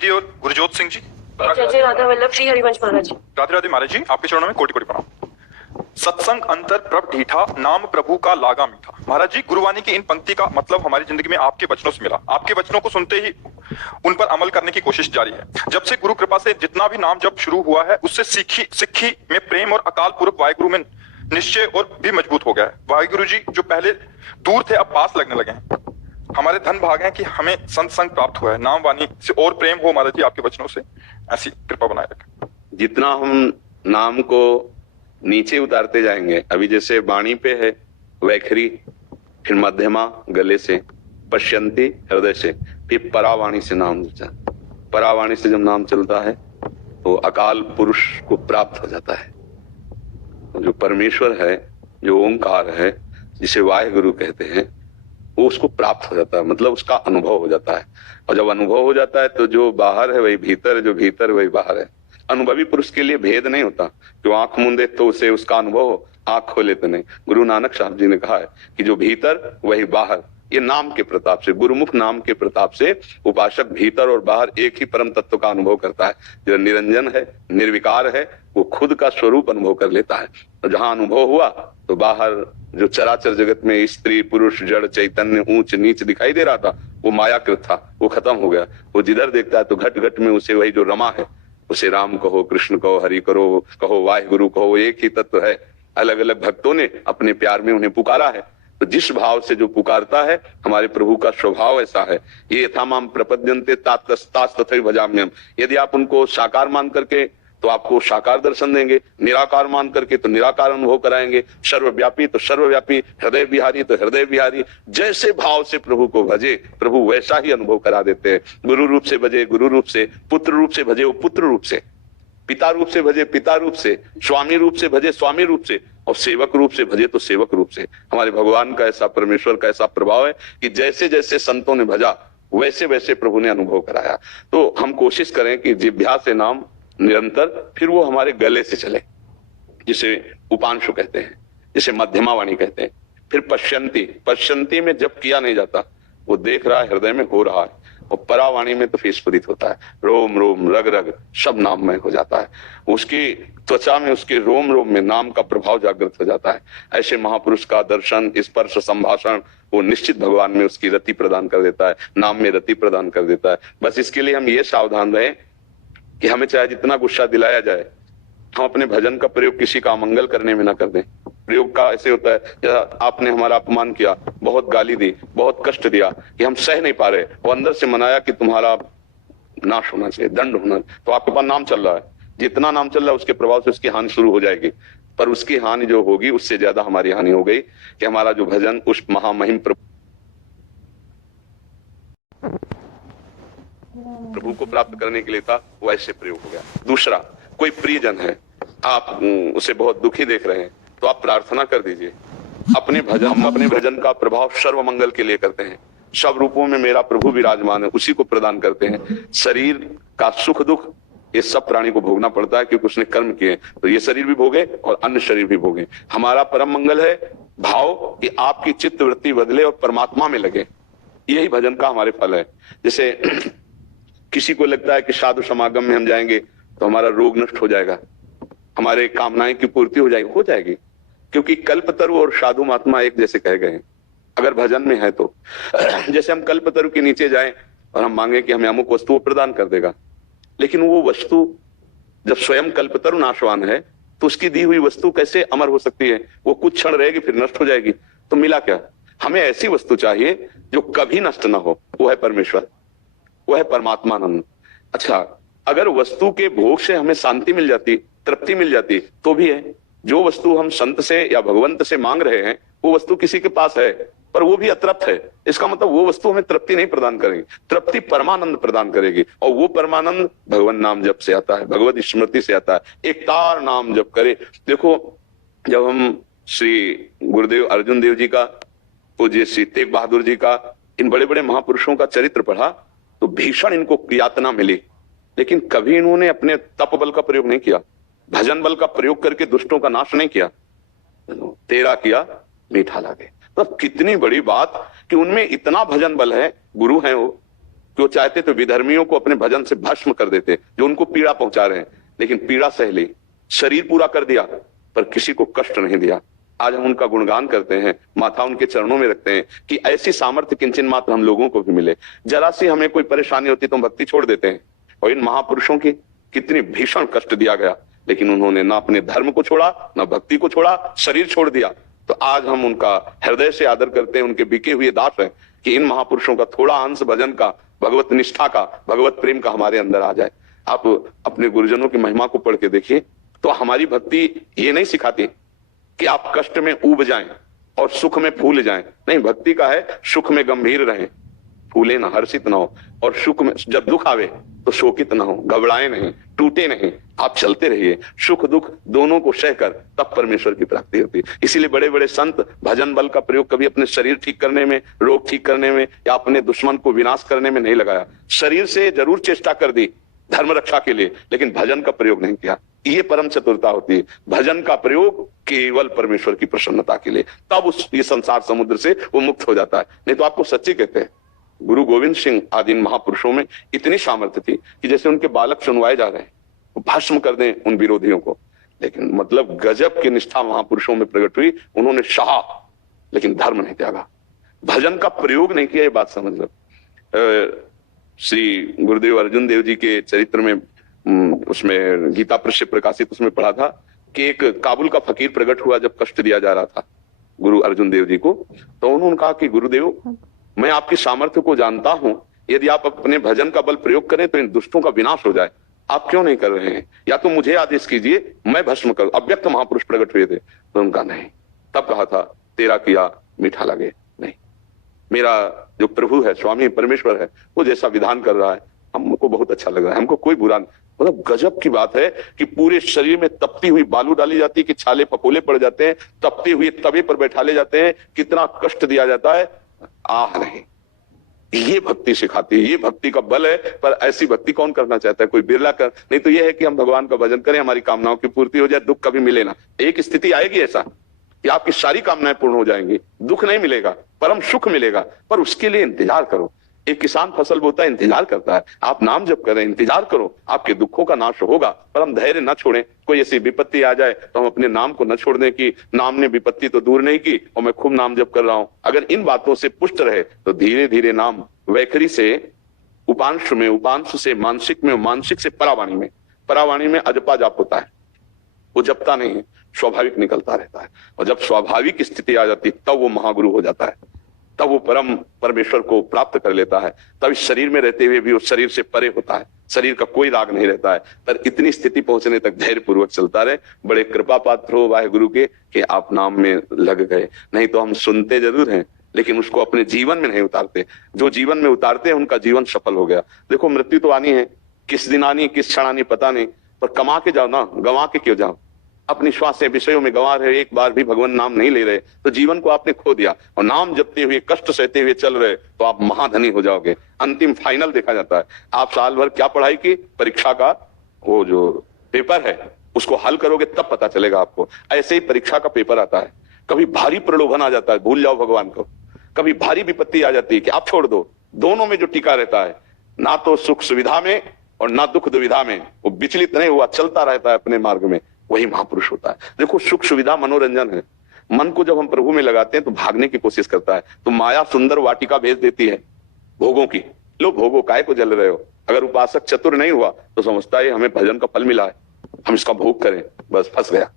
दीदी और गुरजोत सिंह जी। जय जय राधा वल्लभ श्री हरिवंश महाराज जी। राधे राधे महाराज जी, आपके चरणों में कोटि कोटि प्रणाम। सत्संग अंतर प्रभ ढीठा, नाम प्रभु का लागा मीठा। महाराज जी, गुरुवाणी की इन पंक्ति का मतलब हमारी जिंदगी में आपके वचनों से मिला। आपके वचनों को सुनते ही उन पर अमल करने की कोशिश जारी है। जब से गुरु कृपा से जितना भी नाम जब शुरू हुआ है, उससे सिक्खी में प्रेम और अकाल पूर्वक वाहिगुरु में निश्चय और भी मजबूत हो गया है। वाहिगुरु जी जो पहले दूर थे, अब पास लगने लगे हैं। हमारे धन भाग हैं कि हमें संत संग प्राप्त हुआ है। नाम वाणी से और प्रेम हो महाराज जी, आपके वचनों से ऐसी कृपा बनाए रखें। जितना हम नाम को नीचे उतारते जाएंगे, अभी जैसे वाणी पे है वैखरी, फिर मध्यमा गले से, पश्यंती हृदय से, फिर परावाणी से नाम चलता है। परावाणी से जब नाम चलता है तो अकाल पुरुष को प्राप्त हो जाता है। जो परमेश्वर है, जो ओंकार है, जिसे वाहिगुरु कहते हैं, वो उसको प्राप्त हो जाता है, मतलब उसका अनुभव हो जाता है। और जब अनुभव हो जाता है तो जो बाहर है वही भीतर है, जो भीतर वही बाहर है। अनुभवी पुरुष के लिए भेद नहीं होता, जो आंख मूंदे तो उसे उसका अनुभव हो, आंख खोले तो नहीं। गुरु नानक साहब जी ने कहा है कि जो भीतर वही बाहर। ये नाम के प्रताप से, गुरुमुख नाम के प्रताप से उपासक भीतर और बाहर एक ही परम तत्व का अनुभव करता है। जो निरंजन है, निर्विकार है, वो खुद का स्वरूप अनुभव कर लेता है। तो जहां अनुभव हुआ तो बाहर जो चराचर जगत में स्त्री पुरुष जड़ चैतन्य ऊंच नीच दिखाई दे रहा था, वो मायाकृत था, वो खत्म हो गया। वो जिधर देखता है तो घट घट में उसे वही जो रमा है, उसे राम कहो, कृष्ण कहो, हरि कहो, वाहिगुरु कहो, वो एक ही तत्व है। अलग अलग भक्तों ने अपने प्यार में उन्हें पुकारा है। तो जिस भाव से जो पुकारता है, हमारे प्रभु का स्वभाव ऐसा है। ये यथा माम प्रपद्यन्ते तास तथैव भजाम्यहम्। यदि आप उनको साकार मान करके तो आपको साकार दर्शन देंगे, निराकार मान करके तो निराकार अनुभव कराएंगे, सर्वव्यापी तो सर्वव्यापी, हृदय विहारी तो हृदय विहारी। जैसे भाव से प्रभु को भजे, प्रभु वैसा ही अनुभव करा देते हैं। गुरु रूप से भजे गुरु रूप से, पुत्र रूप से भजे वो पुत्र रूप से, पिता रूप से भजे पिता रूप से, स्वामी रूप से भजे स्वामी रूप से, और सेवक रूप से भजे तो सेवक रूप से। हमारे भगवान का ऐसा, परमेश्वर का ऐसा प्रभाव है कि जैसे जैसे संतों ने भजा वैसे वैसे प्रभु ने अनुभव कराया। तो हम कोशिश करें कि जिह्वा से नाम निरंतर, फिर वो हमारे गले से चले, जिसे उपांशु कहते हैं, जिसे मध्यमा वाणी कहते हैं। फिर पश्यंती, पश्यंती में जब किया नहीं जाता, वो देख रहा है, हृदय में हो रहा है। और परावाणी में तो फिर स्फुरित होता है, रोम रोम रग रग सब नाममय हो जाता है। उसकी त्वचा में, उसके रोम रोम में नाम का प्रभाव जागृत हो जाता है। ऐसे महापुरुष का दर्शन, स्पर्श, संभाषण वो निश्चित भगवान में उसकी रति प्रदान कर देता है, नाम में रति प्रदान कर देता है। बस इसके लिए हम ये सावधान रहें कि हमें चाहे जितना गुस्सा दिलाया जाए, हम अपने भजन का प्रयोग किसी का अमंगल करने में ना कर दें। प्रयोग का ऐसे होता है, आपने हमारा अपमान किया, बहुत गाली दी, बहुत कष्ट दिया कि हम सह नहीं पा रहे, वो अंदर से मनाया कि तुम्हारा नाश होना चाहिए, दंड होना, तो आपके पास नाम चल रहा है। जितना नाम चल रहा है उसके प्रभाव से उसकी हानि शुरू हो जाएगी। पर उसकी हानि जो होगी उससे ज्यादा हमारी हानि हो गई कि हमारा जो भजन उस महामहिम प्रभु को प्राप्त करने के लिए था, वैसे प्रयोग हो गया। दूसरा, कोई प्रियजन है, आप उसे बहुत दुखी देख रहे हैं, तो आप प्रार्थना कर दीजिए। अपने भजन का प्रभाव सर्व मंगल के लिए करते हैं। सब रूपों में मेरा प्रभु विराजमान है, उसी को प्रदान करते हैं। शरीर का सुख दुख ये सब प्राणी को भोगना पड़ता है, क्योंकि उसने कर्म किए, तो ये शरीर भी भोगे और अन्य शरीर भी भोगे। हमारा परम मंगल है भाव कि आपकी चित्त वृत्ति बदले और परमात्मा में लगे। यही भजन का हमारे फल है। जैसे किसी को लगता है कि साधु समागम में हम जाएंगे तो हमारा रोग नष्ट हो जाएगा, हमारे कामनाएं की पूर्ति हो जाएगी, क्योंकि कल्पतरु और साधु महात्मा एक जैसे कहे गए हैं अगर भजन में है तो। जैसे हम कल्पतरु के नीचे जाएं और हम मांगे कि हमें अमुक वस्तु प्रदान कर देगा, लेकिन वो वस्तु जब स्वयं कल्पतरु नाशवान है तो उसकी दी हुई वस्तु कैसे अमर हो सकती है? वो कुछ क्षण रहेगी फिर नष्ट हो जाएगी। तो मिला क्या? हमें ऐसी वस्तु चाहिए जो कभी नष्ट ना हो, वो है परमेश्वर, वो है परमात्मानंद। अच्छा, अगर वस्तु के भोग से हमें शांति मिल जाती, तृप्ति मिल जाती तो भी है। जो वस्तु हम संत से या भगवंत से मांग रहे हैं वो वस्तु किसी के पास है पर वो भी अतृप्त है, इसका मतलब वो वस्तु हमें तृप्ति नहीं प्रदान करेगी, तृप्ति परमानंद प्रदान करेगी। और वो परमानंद भगवान नाम जप से आता है, भगवत स्मृति से आता है। एक तार नाम जप करे। देखो, जब हम श्री गुरुदेव अर्जुन देव जी का, पूज्य श्री तेग बहादुर जी का, इन बड़े बड़े महापुरुषों का चरित्र पढ़ा तो भीषण इनको यातना मिली, लेकिन कभी इन्होंने अपने तप बल का प्रयोग नहीं किया, भजन बल का प्रयोग करके दुष्टों का नाश नहीं किया। तेरा किया मीठा लागे। तो कितनी बड़ी बात कि उनमें इतना भजन बल है, गुरु हैं वो, कि वो चाहते तो विधर्मियों को अपने भजन से भस्म कर देते जो उनको पीड़ा पहुंचा रहे हैं, लेकिन पीड़ा सह ली, शरीर पूरा कर दिया पर किसी को कष्ट नहीं दिया। आज हम उनका गुणगान करते हैं, माथा उनके चरणों में रखते हैं कि ऐसी सामर्थ्य किंचन मात्र हम लोगों को भी मिले। जरा सी हमें कोई परेशानी होती तो हम भक्ति छोड़ देते हैं, और इन महापुरुषों की कितनी भीषण कष्ट दिया गया, लेकिन उन्होंने ना अपने धर्म को छोड़ा, ना भक्ति को छोड़ा, शरीर छोड़ दिया। तो आज हम उनका हृदय से आदर करते हैं, उनके बिके हुए दास हैं कि इन महापुरुषों का थोड़ा अंश भजन का, भगवत निष्ठा का, भगवत प्रेम का हमारे अंदर आ जाए। आप अपने गुरुजनों की महिमा को पढ़ के देखिए, तो हमारी भक्ति ये नहीं सिखाती कि आप कष्ट में ऊब जाएं और सुख में फूल जाएं। नहीं, भक्ति का है सुख में गंभीर रहें, फूले ना, हर्षित ना हो, और सुख में जब दुख आवे तो शोकित ना हो, घबराए नहीं, टूटे नहीं, आप चलते रहिए। सुख दुख दोनों को सहकर तब परमेश्वर की प्राप्ति होती है। इसीलिए बड़े बड़े संत भजन बल का प्रयोग कभी अपने शरीर ठीक करने में, रोग ठीक करने में, या अपने दुश्मन को विनाश करने में नहीं लगाया। शरीर से जरूर चेष्टा कर दी धर्म रक्षा के लिए, लेकिन भजन का प्रयोग नहीं किया। ये परम चतुरता होती है, भजन का प्रयोग केवल परमेश्वर की प्रसन्नता के लिए, तब उस ये संसार समुद्र से वो मुक्त हो जाता है। नहीं तो आपको सच्ची कहते हैं, गुरु गोविंद सिंह आदि महापुरुषों में इतनी सामर्थ्य थी कि जैसे उनके बालक सुनवाए जा रहे हैं, वो भस्म कर दें उन विरोधियों को। लेकिन मतलब गजब की निष्ठा महापुरुषों में प्रकट हुई। उन्होंने सहा लेकिन धर्म नहीं त्यागा, भजन का प्रयोग नहीं किया। ये बात समझ लो। श्री गुरुदेव अर्जुन देव जी के चरित्र में उसमें गीता प्रश्य प्रकाशित उसमें पढ़ा था कि एक काबुल का फकीर प्रकट हुआ जब कष्ट दिया जा रहा था गुरु अर्जुन देव जी को। तो उन्होंने कहा कि गुरुदेव, मैं आपकी सामर्थ्य को जानता हूं, यदि आप अपने भजन का बल प्रयोग करें तो इन दुष्टों का विनाश हो जाए, आप क्यों नहीं कर रहे हैं? या तो मुझे आदेश कीजिए, मैं भस्म करूं। अव्यक्त महापुरुष प्रकट हुए थे। तो उनका नहीं, तब कहा था तेरा किया मीठा लगे नहीं, मेरा जो प्रभु है, स्वामी परमेश्वर है, वो जैसा विधान कर रहा है हमको बहुत अच्छा लग रहा है, हमको कोई बुरा नहीं। मतलब गजब की बात है कि पूरे शरीर में तपती हुई बालू डाली जाती है कि छाले फपोले पड़ जाते हैं, तपते हुए तवे पर बैठा ले जाते हैं, कितना कष्ट दिया जाता है। आह नहीं, ये भक्ति सिखाती है, ये भक्ति का बल है। पर ऐसी भक्ति कौन करना चाहता है? कोई बिरला कर। नहीं तो ये है कि हम भगवान का भजन करें, हमारी कामनाओं की पूर्ति हो जाए, दुख कभी मिले ना। एक स्थिति आएगी ऐसा कि आपकी सारी कामनाएं पूर्ण हो जाएंगी, दुख नहीं मिलेगा, परम सुख मिलेगा, पर उसके लिए इंतजार करो। एक किसान फसल बोता है, इंतजार करता है। आप नाम जप करें, इंतजार करो, आपके दुखों का नाश होगा, पर हम धैर्य न छोड़ें। कोई ऐसी विपत्ति आ जाए तो हम अपने नाम को न छोड़ दें कि नाम ने विपत्ति तो दूर नहीं की और मैं खूब नाम जप कर रहा हूं। अगर इन बातों से पुष्ट रहे तो धीरे धीरे नाम वैखरी से उपांश में, उपांश से मानसिक में, मानसिक से परावाणी में, परावाणी में अजपा जाप होता है। वो जपता नहीं है, स्वाभाविक निकलता रहता है। और जब स्वाभाविक स्थिति आ जाती तब वो महागुरु हो जाता है, तब वो परम परमेश्वर को प्राप्त कर लेता है। तब इस शरीर में रहते हुए भी वो शरीर से परे होता है, शरीर का कोई राग नहीं रहता है। पर इतनी स्थिति पहुंचने तक धैर्य पूर्वक चलता रहे। बड़े कृपा पात्र हो वाहेगुरु के कि आप नाम में लग गए। नहीं तो हम सुनते जरूर हैं लेकिन उसको अपने जीवन में नहीं उतारते। जो जीवन में उतारते हैं उनका जीवन सफल हो गया। देखो, मृत्यु तो आनी है, किस दिन आनी, किस क्षण आनी पता नहीं, पर कमा के जाओ ना, गंवा के क्यों जाओ? अपनी श्वास विषयों में गंवा रहे, एक बार भी भगवान नाम नहीं ले रहे तो जीवन को आपने खो दिया। और नाम जपते हुए, कष्ट सहते हुए चल रहे तो आप महाधनी हो जाओगे। अंतिम फाइनल देखा जाता है। आप साल भर क्या पढ़ाई की, परीक्षा का वो जो पेपर है उसको हल करोगे तब पता चलेगा आपको। ऐसे ही परीक्षा का पेपर आता है, कभी भारी प्रलोभन आ जाता है, भूल जाओ भगवान को, कभी भारी विपत्ति आ जाती है कि आप छोड़ दो। दोनों में जो टिका रहता है, ना तो सुख सुविधा में और ना दुख दुविधा में, वो विचलित नहीं हुआ, चलता रहता है अपने मार्ग में, वही महापुरुष होता है। देखो, सुख सुविधा मनोरंजन है। मन को जब हम प्रभु में लगाते हैं तो भागने की कोशिश करता है, तो माया सुंदर वाटिका भेज देती है भोगों की। लो भोगो, काहे को जल रहे हो? अगर उपासक चतुर नहीं हुआ तो समझता है हमें भजन का फल मिला है, हम इसका भोग करें, बस फंस गया।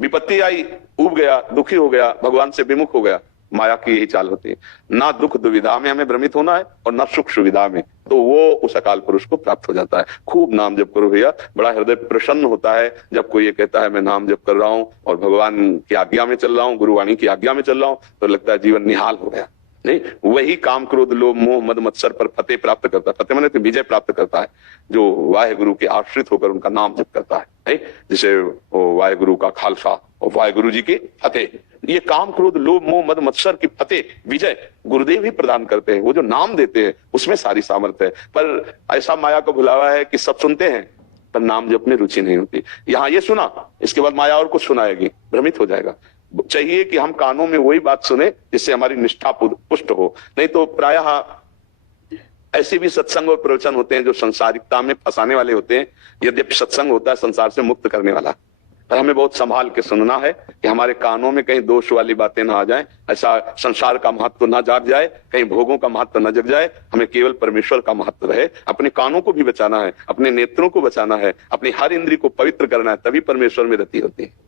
विपत्ति आई, उब गया, दुखी हो गया, भगवान से विमुख हो गया। माया की यही चाल होती है, ना दुख दुविधा में हमें भ्रमित होना है और ना सुख सुविधा में, तो वो उस अकाल पुरुष को प्राप्त हो जाता है। खूब नाम जप करो भैया, बड़ा हृदय प्रसन्न होता है जब कोई ये कहता है मैं नाम जप कर रहा हूँ और भगवान की आज्ञा में चल रहा हूँ, गुरुवाणी की आज्ञा में चल रहा हूँ, तो लगता है जीवन निहाल हो गया। नहीं, वही काम क्रोध लोभ मोह मद मत्सर पर फतेह प्राप्त करता है। फतेह माने तो विजय प्राप्त करता है, जो वाहेगुरु के आश्रित होकर उनका नाम जप करता है। जैसे वाहेगुरु का खालसा और वाहेगुरु जी की फतेह, ये काम क्रोध लोभ मोह मद मत्सर की फतेह विजय गुरुदेव ही प्रदान करते हैं। वो जो नाम देते हैं उसमें सारी सामर्थ्य है। पर ऐसा माया को भुलावा है कि सब सुनते हैं पर नाम जप में रुचि नहीं होती। यहाँ ये सुना, इसके बाद माया और कुछ सुनाएगी, भ्रमित हो जाएगा। चाहिए कि हम कानों में वही बात सुने जिससे हमारी निष्ठा पुष्ट हो। नहीं तो प्रायः ऐसे भी सत्संग और प्रवचन होते हैं जो संसारिकता में फंसाने वाले होते हैं। यद्यपि सत्संग होता है संसार से मुक्त करने वाला, पर हमें बहुत संभाल के सुनना है कि हमारे कानों में कहीं दोष वाली बातें ना आ जाएं, ऐसा संसार का महत्व ना जाग जाए, कहीं भोगों का महत्व न जग जाए। हमें केवल परमेश्वर का महत्व रहे। अपने कानों को भी बचाना है, अपने नेत्रों को बचाना है, अपनी हर इंद्री को पवित्र करना है, तभी परमेश्वर में रति होती है।